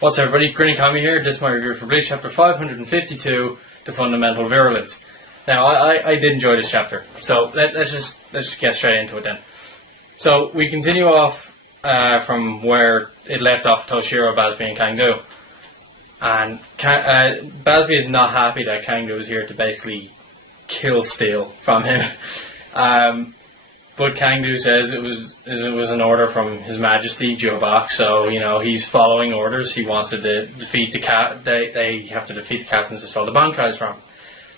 What's up, everybody? Grinning Kami here. This is my review for Bleach chapter 552, The Fundamental Virulence. Now, I did enjoy this chapter, so let's just get straight into it then. So we continue off from where it left off Toshiro, Bazby, and Kangdu. And Bazby is not happy that Kangdu is here to basically steal from him. But Kangdu says it was an order from His Majesty Jubak, so he's following orders. He wants to defeat the cat. They have to defeat the captains to stole the bankais from.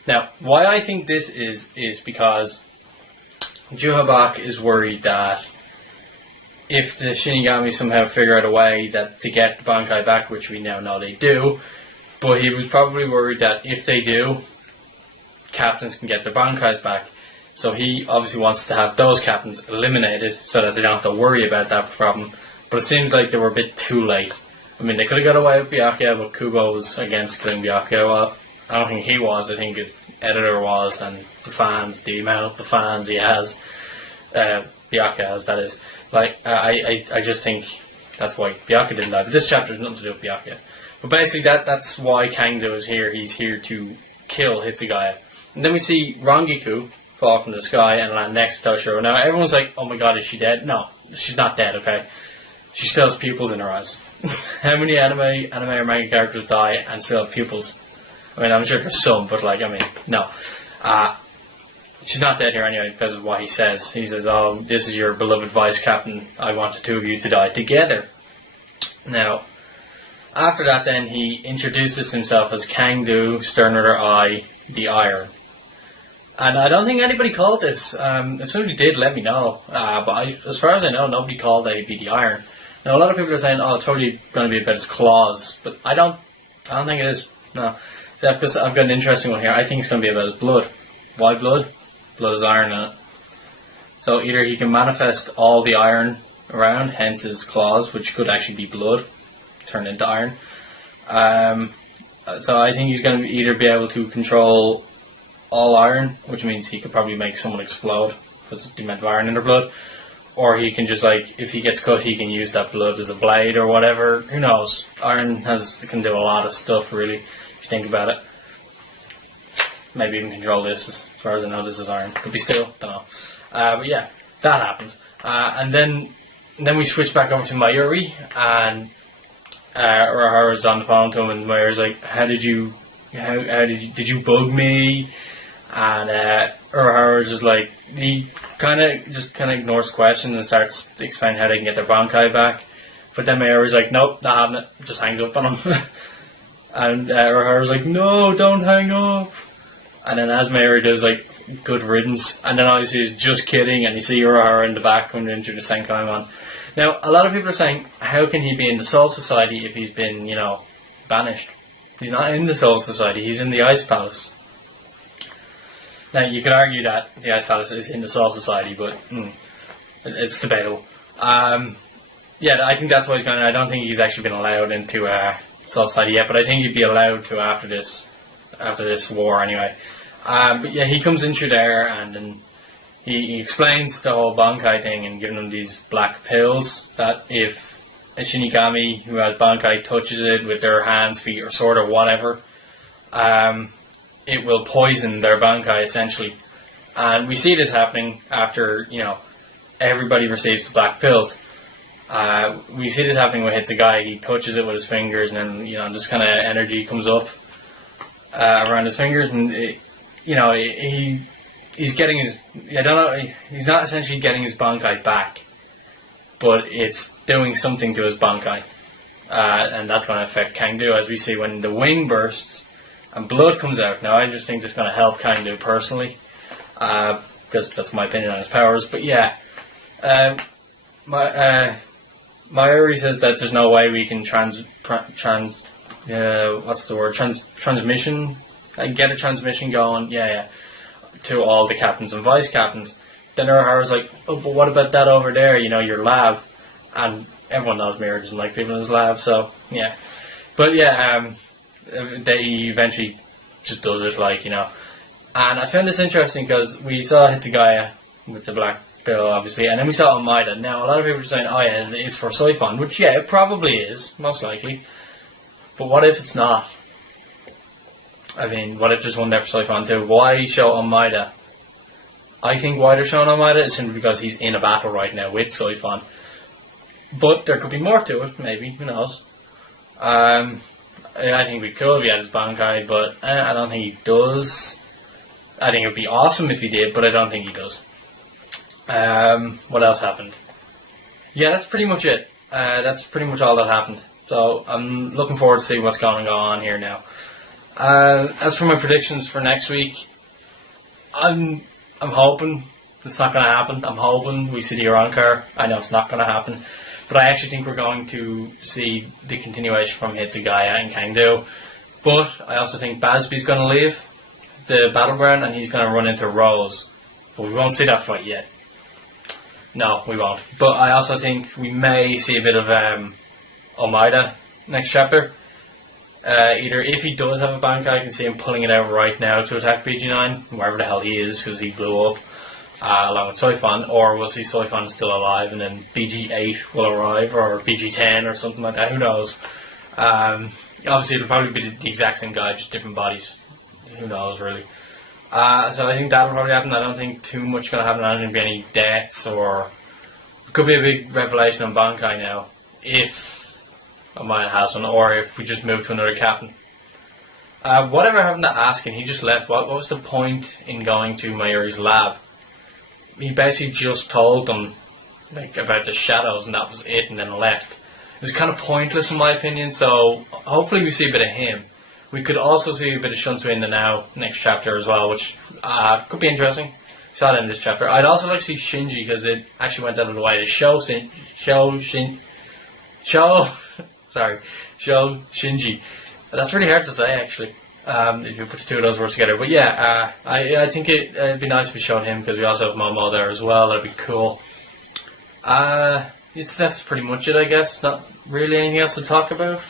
Now, why I think this is because Jubak is worried that if the Shinigami somehow figure out a way to get the bankai back, which we now know they do, but he was probably worried that if they do, captains can get their bankais back. So he obviously wants to have those captains eliminated so that they don't have to worry about that problem. But it seems like they were a bit too late. I mean, they could have got away with Byakuya, but Kubo was against killing Byakuya. Well, I don't think he was. I think his editor was, and the amount of fans he has, Byakuya has, that is. I just think that's why Byakuya didn't die. But this chapter has nothing to do with Byakuya. But basically, that's why Kangdo is here. He's here to kill Hitsugaya. And then we see Rangiku fall from the sky and land next to Toshiro. Now everyone's like, oh my god, is she dead? No, she's not dead, okay? She still has pupils in her eyes. How many anime or manga characters die and still have pupils? I mean, I'm sure there's some, but no. She's not dead here anyway because of what he says. He says, oh, this is your beloved vice captain. I want the two of you to die together. Now, after that then, he introduces himself as Kangdu, Sternritter I, the Iron. And I don't think anybody called this. If somebody did, let me know. But as far as I know, nobody called that he'd be the Iron. Now, a lot of people are saying, oh, it's totally going to be about his claws. But I don't think it is. No. So because I've got an interesting one here. I think it's going to be about his blood. Why blood? Blood is iron in it. So either he can manifest all the iron around, hence his claws, which could actually be blood, turned into iron. So I think he's going to either be able to control all iron, which means he could probably make someone explode because of the amount of iron in their blood, or he can just if he gets cut, he can use that blood as a blade or whatever. Who knows? Iron can do a lot of stuff, really, if you think about it. Maybe even control this. As far as I know, this is iron. Could be steel, don't know. But yeah, that happens. And then we switch back over to Mayuri, and Urahara's on the phone to him, and Mayuri's like, did you bug me? And Urahara's just he kind of ignores the question and starts to explain how they can get their bankai back. But then Mayuri's like, nope, not having it. Just hangs up on him. And Urahara's like, no, don't hang up. And then as Mayuri does, good riddance. And then obviously he's just kidding, and you see Urahara in the back when you enter the Senkaimon. Now, a lot of people are saying, how can he be in the Soul Society if he's been, banished? He's not in the Soul Society, he's in the Ice Palace. Now, you could argue that the Ice Palace is in the Soul Society, but it's debatable. Yeah, I think that's why he's going. I don't think he's actually been allowed into Soul Society yet, but I think he'd be allowed to after this war anyway. But yeah, he comes in through there, and then he explains the whole Bankai thing and giving them these black pills that if a Shinigami who has Bankai touches it with their hands, feet, or sword or whatever, it will poison their Bankai essentially. And we see this happening after, everybody receives the black pills. We see this happening with Hitsugaya. He touches it with his fingers, and then, this kind of energy comes up around his fingers, and he's getting his, he's not essentially getting his Bankai back, but it's doing something to his Bankai. And that's going to affect Kangdu, as we see when the wing bursts and blood comes out. Now, I just think it's going to help Kangdu personally, because that's my opinion on his powers. But yeah, Mayuri says that there's no way we can transmission, get a transmission going, to all the captains and vice captains. Then Urahara's like, oh, but what about that over there, your lab? And everyone knows Mirror doesn't like people in his lab, so, yeah. But, yeah, he eventually just does it, And I found this interesting because we saw Hitsugaya with the black pill, obviously, and then we saw Almeida. Now, a lot of people are saying, oh, yeah, it's for Siphon, which, yeah, it probably is, most likely. But what if it's not? I mean, what if there's one there for Soifan too? Why show Almeida? I think why they're showing Almeida is simply because he's in a battle right now with Soifan. But there could be more to it, maybe. Who knows? I think it'd be cool if he had his Bankai, but I don't think he does. I think it would be awesome if he did, but I don't think he does. What else happened? Yeah, that's pretty much it. That's pretty much all that happened. So I'm looking forward to see what's going on here now. As for my predictions for next week, I'm hoping it's not going to happen. I'm hoping we see the Iran car. I know it's not going to happen. But I actually think we're going to see the continuation from Hitsugaya and Kangdo. But I also think Basby's going to leave the battleground and he's going to run into Rose. But we won't see that fight yet. No, we won't. But I also think we may see a bit of Almeida next chapter. Either if he does have a Bankai, I can see him pulling it out right now to attack BG9, wherever the hell he is, because he blew up, along with Soifan, or we'll see Soifan still alive and then BG8 will arrive, or BG10 or something like that, who knows. Obviously it'll probably be the exact same guy, just different bodies. Who knows, really. So I think that'll probably happen. I don't think too much going to happen. I don't think there'll be any deaths, or it could be a big revelation on Bankai now, if Almeida has one, or if we just move to another captain. Whatever happened to Askin? He just left. What was the point in going to Mayuri's lab? He basically just told them about the shadows and that was it, and then left. It was kind of pointless in my opinion, so hopefully we see a bit of him. We could also see a bit of Shunsui in the now next chapter as well, which could be interesting. We saw that in this chapter. I'd also like to see Shinji, because it actually went out of the way to show Shinji. That's really hard to say, actually, if you put the two of those words together. But yeah, I think it'd be nice if we showed him, because we also have Momo there as well. That'd be cool. That's pretty much it, I guess. Not really anything else to talk about.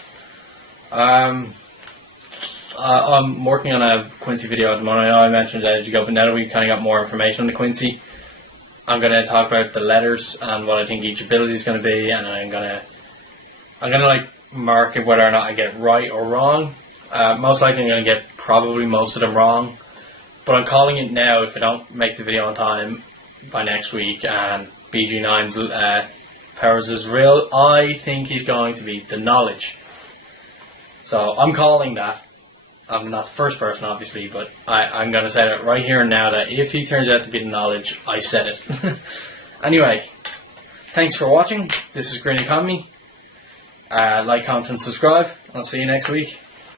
I'm working on a Quincy video at the moment. I know I mentioned that ago, but now that we've kind of got more information on the Quincy, I'm going to talk about the letters and what I think each ability is going to be, and I'm going to mark it whether or not I get it right or wrong. Most likely I'm going to get probably most of them wrong, but I'm calling it now if I don't make the video on time by next week and BG9's powers is real. I think he's going to be the knowledge. So I'm calling that. I'm not the first person, obviously, but I'm going to say that right here and now, that if he turns out to be the knowledge, I said it. Anyway, thanks for watching. This is Green Economy. Like, comment, and subscribe. I'll see you next week.